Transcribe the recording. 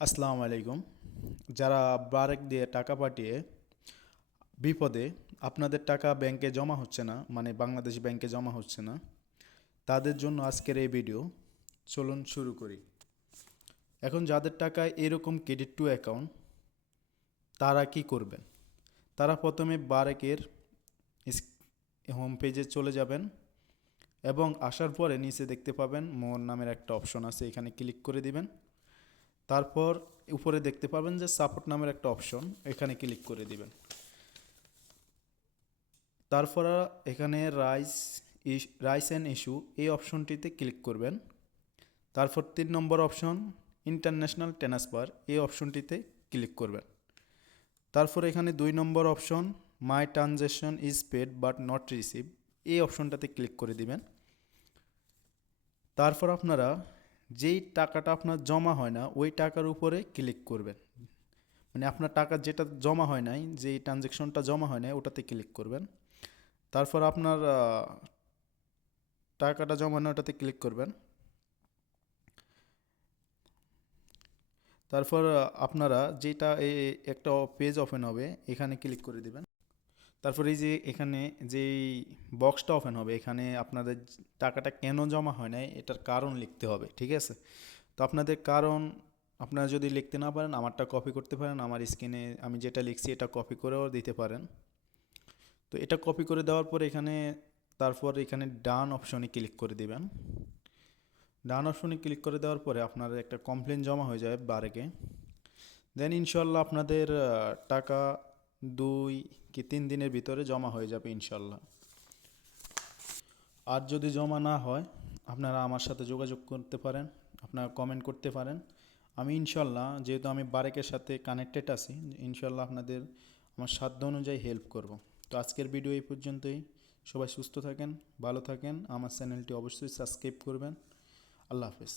আসসালামু আলাইকুম। যারা বারেক দিয়ে টাকা পাঠিয়ে বিপদে আপনাদের টাকা ব্যাংকে জমা হচ্ছে না, মানে বাংলাদেশ ব্যাংকে জমা হচ্ছে না, তাদের জন্য আজকের এই ভিডিও। চলুন শুরু করি। এখন যাদের টাকা এরকম ক্রেডিট টু অ্যাকাউন্ট, তারা কি করবেন? তারা প্রথমে বারেকের হোম পেজে চলে যাবেন এবং আসার পরে নিচে দেখতে পাবেন মোর নামের একটা অপশন আছে, এখানে ক্লিক করে দিবেন। তারপর উপরে দেখতে পাবেন যে সাপোর্ট নামের একটা অপশন, এখানে ক্লিক করে দিবেন। তারপর এখানে রাইস অ্যান্ড ইস্যু এই অপশনটিতে ক্লিক করবেন। তারপর 3 নম্বর অপশন ইন্টারন্যাশনাল ট্রান্সফার এই অপশনটিতে ক্লিক করবেন। তারপর এখানে 2 number option my transaction is paid but not receive এই অপশনটাতে ক্লিক করে দিবেন। তারপর আপনারা যেই টাকাটা আপনার জমা হয় না ওই টাকার উপরে ক্লিক করবেন, মানে আপনার টাকা যেটা জমা হয় নাই, যেই ট্রানজ্যাকশনটা জমা হয় নাই ওটাতে ক্লিক করবেন। তারপর আপনার টাকাটা জমানো ওটাতে ক্লিক করবেন। তারপর আপনারা যেটা একটা পেজ ওপেন হবে এখানে ক্লিক করে দিবেন। তারপর এই যে এখানে যেই বক্সটা ওপেন হবে এখানে আপনাদের টাকাটা কেন জমা হয় নাই এটার কারণ লিখতে হবে, ঠিক আছে? তো আপনাদের কারণ আপনারা যদি লিখতে না পারেন আমারটা কপি করতে পারেন, আমার স্ক্রিনে আমি যেটা লিখছি এটা কপি করেও দিতে পারেন। তো এটা কপি করে দেওয়ার পর তারপর এখানে ডান অপশনে ক্লিক করে দিবেন। ডান অপশনে ক্লিক করে দেওয়ার পরে আপনার একটা কমপ্লেন জমা হয়ে যাবে বারেকে। দেন ইনশাল্লাহ আপনাদের টাকা 2 কি 3 দিনের ভিতরে জমা হয়ে যাবে ইনশাল্লাহ। আর যদি জমা না হয় আপনারা আমার সাথে যোগাযোগ করতে পারেন, আপনারা কমেন্ট করতে পারেন। আমি ইনশাল্লাহ, যেহেতু আমি বারেকের সাথে কানেক্টেড আছি, ইনশাল্লাহ আপনাদের আমার সাধ্য অনুযায়ী হেল্প করব। তো আজকের ভিডিও এই পর্যন্তই। সবাই সুস্থ থাকেন, ভালো থাকেন, আমার চ্যানেলটি অবশ্যই সাবস্ক্রাইব করবেন। আল্লাহ হাফেজ।